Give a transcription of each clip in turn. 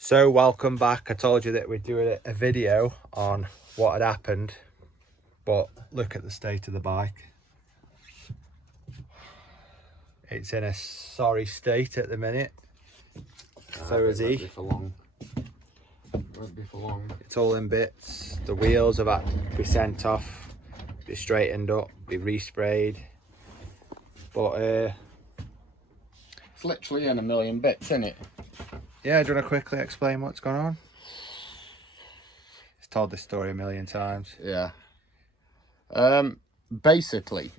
So welcome back. I told you that we'd do a video on what had happened, but look at the state of the bike. It's in a sorry state at the minute. So is he. Won't be for long. It's all in bits. The wheels have had to be sent off, be straightened up, be resprayed. But It's literally in a million bits, isn't it? yeah, do you want to quickly explain what's going on? He's told this story a million times. Yeah. Basically,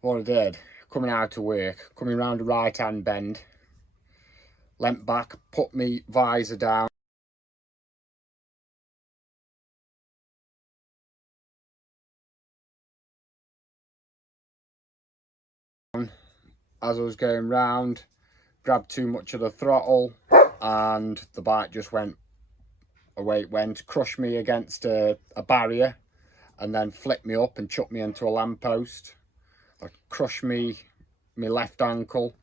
what I did, coming out of work, coming round a right-hand bend, leant back, put me visor down. As I was going round, grabbed too much of the throttle, and the bike just went away. It went, crushed me against a barrier, and then flipped me up and chucked me into a lamppost. Crushed me left ankle.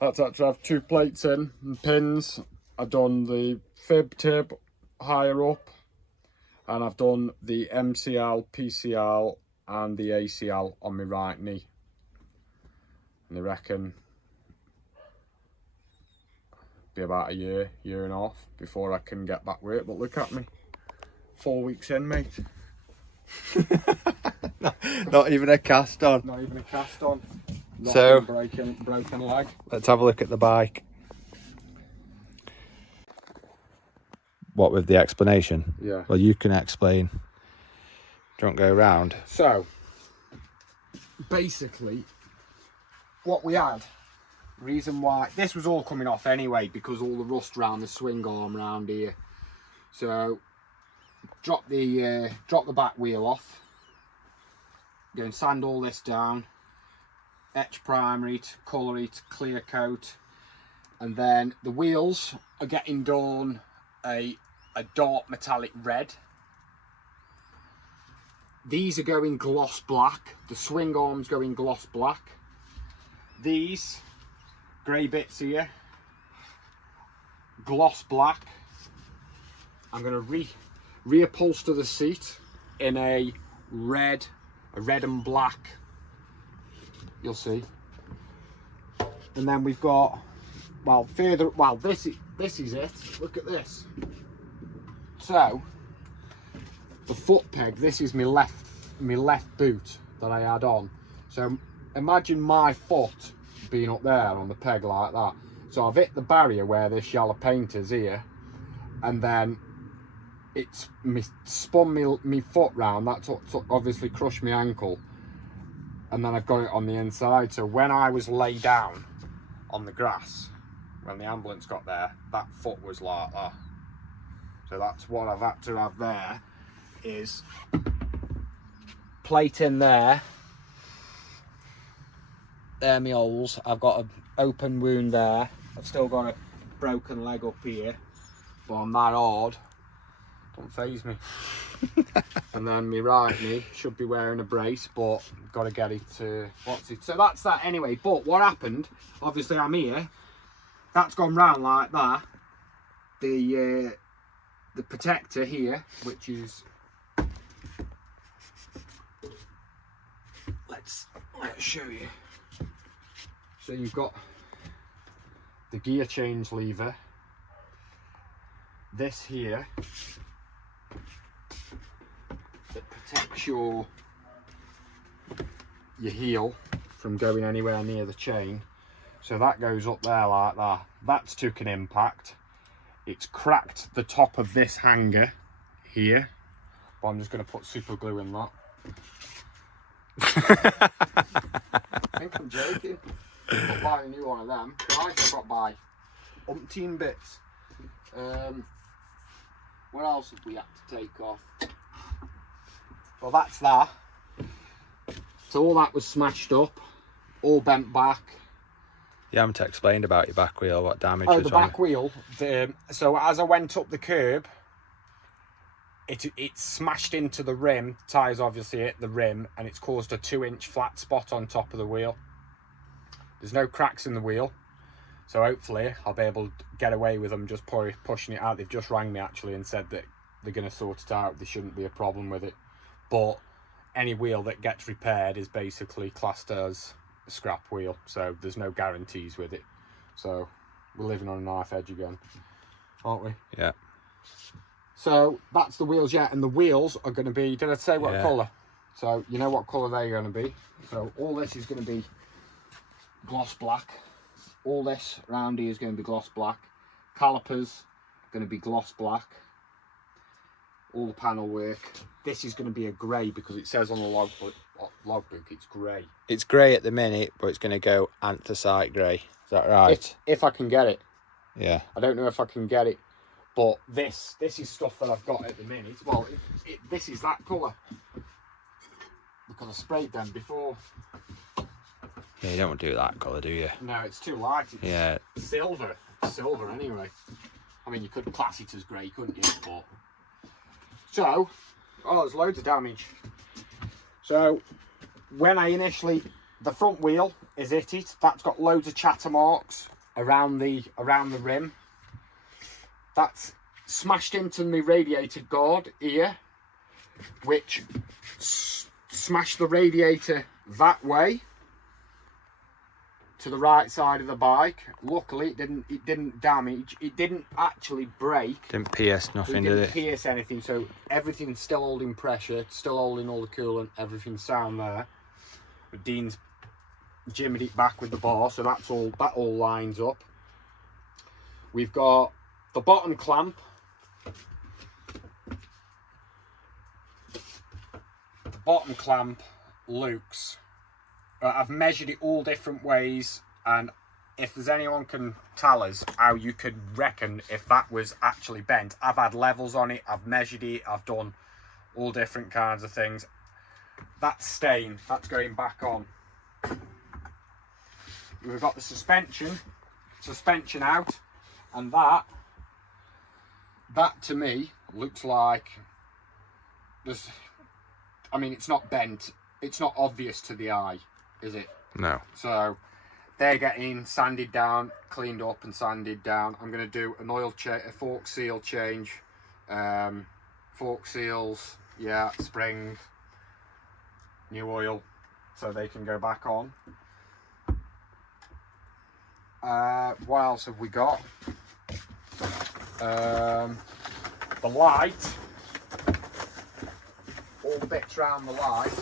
That's actually have 2 plates in and pins. I've done the fib tib higher up, and I've done the MCL, PCL, and the ACL on my right knee. And I reckon be about a year and a half before I can get back with it. But look at me, 4 weeks in, mate. Not even a cast on. Not even a cast on. Not So broken leg. let's have a look at the bike. What with the explanation? Yeah. Well, you can explain. Don't go round. So basically, what we had, reason why this was all coming off anyway, because all the rust around the swing arm around here. So drop the back wheel off, go and sand all this down, etch primer it, colour it, clear coat, and then the wheels are getting done a dark metallic red. These are going gloss black, the swing arms going gloss black. These grey bits here, gloss black. I'm going to reupholster the seat in a red and black. You'll see. And then we've got, this is it. Look at this. So the foot peg, this is my left boot that I had on. So imagine my foot being up there on the peg like that. So I've hit the barrier where this yellow paint is here, and then it's spun me foot round. That's obviously crushed my ankle, and then I've got it on the inside. So when I was laid down on the grass, when the ambulance got there, that foot was like that. So that's what I've had to have there, is plate in there. There my holes. I've got an open wound there. I've still got a broken leg up here, but I'm that hard, don't faze me. And then my right knee, should be wearing a brace, but got to get it to so that's that anyway. But what happened, obviously I'm here, that's gone round like that. The protector here, which is, let's show you. So you've got the gear change lever, this here that protects your heel from going anywhere near the chain. So that goes up there like that. That's took an impact. It's cracked the top of this hanger here, but I'm just going to put super glue in that. I think I'm joking. I'll buy a new one of them. I've got by umpteen bits. What else have we had to take off? Well, that's that. So all that was smashed up, all bent back. You haven't explained about your back wheel, what damage Oh, was the on back wheel. So as I went up the curb, it smashed into the rim. Tyres obviously hit the rim, and it's caused a 2-inch flat spot on top of the wheel. There's no cracks in the wheel. So hopefully I'll be able to get away with them just pushing it out. They've just rang me actually and said that they're going to sort it out. There shouldn't be a problem with it. But any wheel that gets repaired is basically classed as a scrap wheel. So there's no guarantees with it. So we're living on a knife edge again, aren't we? Yeah. So that's the wheels, yeah. And the wheels are going to be, did I say what Yeah. colour? So you know what colour they're going to be. So all this is going to be gloss black. All this around here is going to be gloss black. Calipers going to be gloss black. All the panel work. This is going to be a grey because it says on the logbook it's grey. It's grey at the minute, but it's going to go anthracite grey. Is that right? If I can get it. Yeah. I don't know if I can get it, but this is stuff that I've got at the minute. Well, this is that colour because I sprayed them before. Yeah, you don't want to do that colour, do you? No, it's too light. It's Yeah. silver anyway. I mean, you could class it as grey, couldn't you? But so, there's loads of damage. So when I initially, the front wheel is hit. That's got loads of chatter marks around the rim. That's smashed into the radiator guard here, which smashed the radiator that way to the right side of the bike. Luckily it didn't damage, it didn't actually break. Didn't pierce nothing, did It it? didn't pierce anything, so everything's still holding pressure, still holding all the coolant, everything's sound there. But Dean's jimmied it back with the bar, so that all lines up. We've got the bottom clamp. The bottom clamp looks, I've measured it all different ways, and if there's anyone can tell us how you could reckon if that was actually bent. I've had levels on it, I've measured it, I've done all different kinds of things. That stain, that's going back on. We've got the suspension out, and that to me looks like there's, I mean, it's not bent, it's not obvious to the eye, is it? No. So they're getting sanded down, cleaned up and sanded down. I'm going to do an oil change, a fork seal change, fork seals, yeah, spring, new oil, so they can go back on. What else have we got? The light, all the bits around the light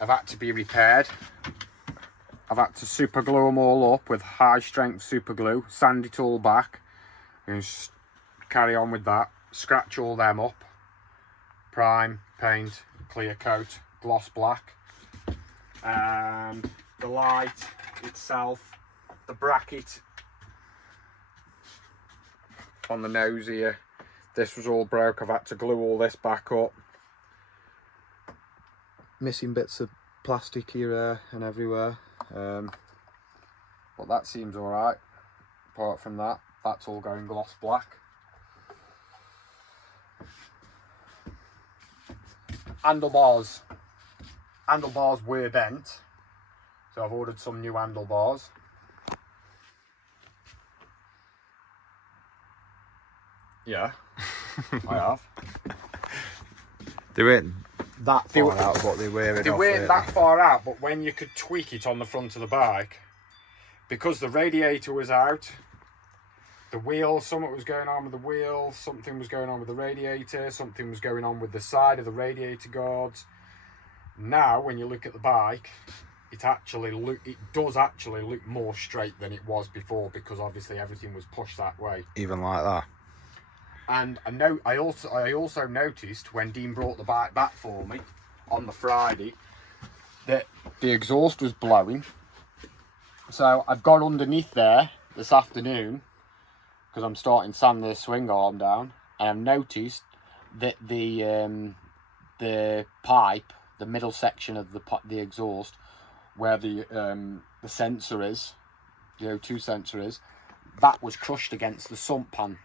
have had to be repaired. I've had to super glue them all up with high strength super glue, sand it all back, and just carry on with that. Scratch all them up, prime, paint, clear coat, gloss black. The light itself, the bracket on the nose here, this was all broke. I've had to glue all this back up. Missing bits of plastic here and everywhere, but that seems all right. Apart from that, that's all going gloss black. Handlebars were bent, so I've ordered some new handlebars. Yeah, I have. They weren't that They far were- out, but they were. They weren't that far out, but when you could tweak it on the front of the bike, because the radiator was out, the wheel, something was going on with the wheel, something was going on with the radiator, something was going on with the side of the radiator guards. Now, when you look at the bike, it does actually look more straight than it was before, because obviously everything was pushed that way. Even like that. And I also noticed when Dean brought the bike back for me on the Friday that the exhaust was blowing. So I've got underneath there this afternoon, because I'm starting to sand the swing arm down, and I've noticed that the pipe, the middle section of the exhaust, where the sensor is, the O2 sensor is, that was crushed against the sump pan.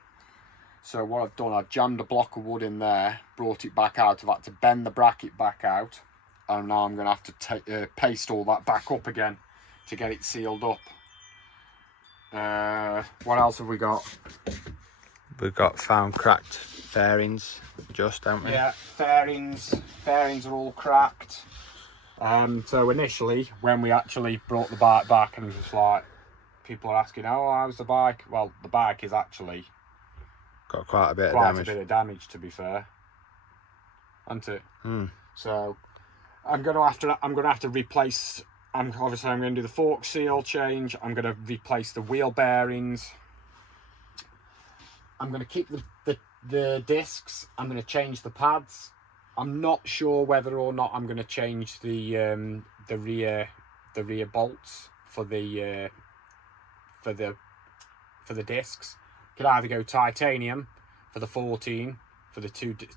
So what I've done, I've jammed a block of wood in there, brought it back out. I've had to bend the bracket back out And now I'm going to have to paste all that back up again to get it sealed up. What else have we got? We've got found cracked fairings, just, haven't we? Yeah, fairings are all cracked. So initially, when we actually brought the bike back, and it was like, people are asking, oh, how's the bike? Well, the bike is actually Got quite a bit of damage, to be fair, hasn't it? So I'm gonna have to replace. Obviously I'm going to do the fork seal change. I'm going to replace the wheel bearings. I'm going to keep the discs. I'm going to change the pads. I'm not sure whether or not I'm going to change the rear bolts for the discs. Could either go titanium for the 14 for the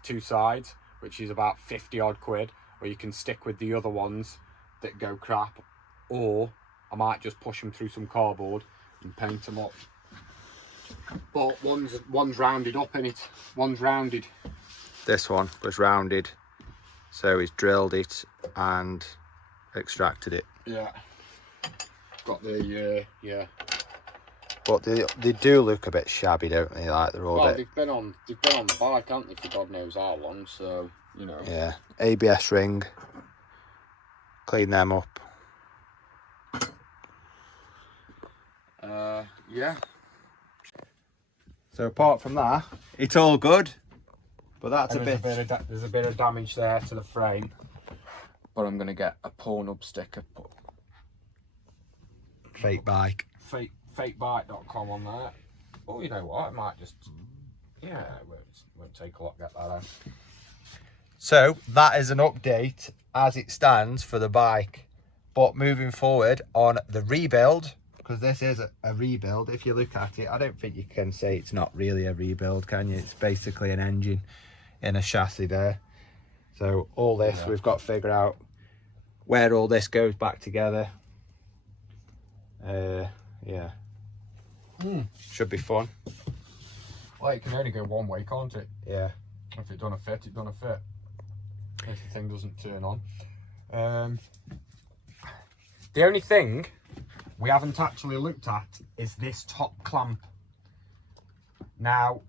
two sides, which is about 50 odd quid, or you can stick with the other ones that go crap, or I might just push them through some cardboard and paint them up. But one's rounded up in it. One's rounded. This one was rounded, so he's drilled it and extracted it. Yeah. Got the yeah. But they do look a bit shabby, don't they? Like they're all Well, a bit. they've been on the bike, haven't they, for God knows how long? So you know. Yeah. ABS ring. Clean them up. Yeah. So apart from that, it's all good. But that's There's a bit of damage there to the frame. But I'm gonna get a Pornhub sticker. Put fake bike. fakebike.com on there. Oh, you know what? I might just. Yeah, it won't take a lot to get that out. So that is an update as it stands for the bike. But moving forward on the rebuild, because this is a rebuild, if you look at it, I don't think you can say it's not really a rebuild, can you? It's basically an engine in a chassis there. So all this, we've got to figure out where all this goes back together. Yeah. Should be fun. Well, it can only go one way, can't it? Yeah. If it done a fit, it done a fit. If the thing doesn't turn on. The only thing we haven't actually looked at is this top clamp. Now,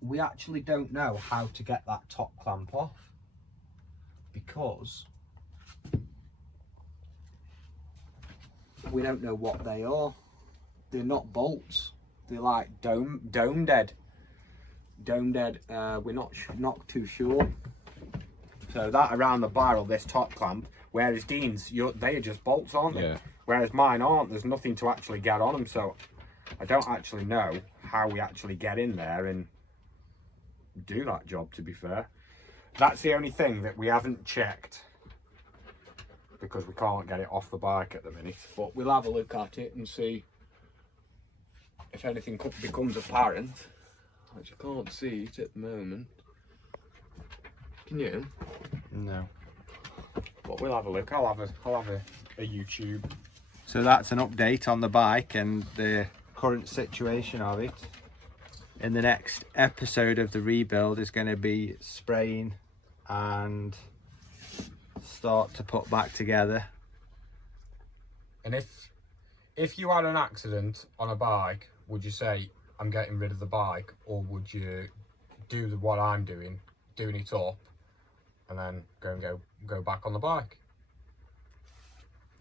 we actually don't know how to get that top clamp off, because we don't know what they are. They're not bolts. They're like dome dead. We're not too sure. So that around the barrel, this top clamp, whereas Dean's, they are just bolts, aren't they? Yeah. Whereas mine aren't. There's nothing to actually get on them. So I don't actually know how we actually get in there and do that job, to be fair. That's the only thing that we haven't checked, because we can't get it off the bike at the minute. But we'll have a look at it and see if anything becomes apparent. Which I can't see it at the moment. Can you? No. But we'll have a look. I'll have a YouTube. So that's an update on the bike and the current situation of it. In the next episode of the rebuild is going to be spraying and start to put back together. And if you had an accident on a bike, would you say I'm getting rid of the bike, or would you do what I'm doing it up, and then go back on the bike?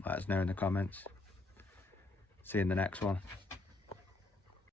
Let us know in the comments. See you in the next one.